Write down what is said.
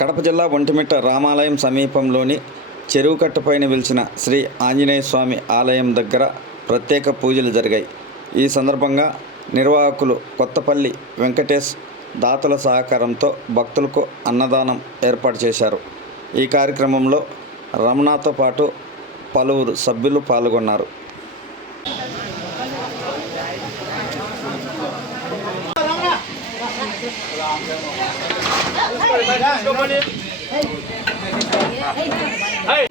కడప జిల్లా ఒంటిమిట్ట రామాలయం సమీపంలోని చెరువు కట్టుపైన వెలిసిన శ్రీ ఆంజనేయ స్వామి ఆలయం దగ్గర ప్రత్యేక పూజలు జరిగాయి. ఈ సందర్భంగా నిర్వాహకులు కొత్తపల్లి వెంకటేష్ దాతల సహకారంతో భక్తులకు అన్నదానం ఏర్పాటు చేశారు. ఈ కార్యక్రమంలో రమణతో పాటు పలువురు సభ్యులు పాల్గొన్నారు. Hey,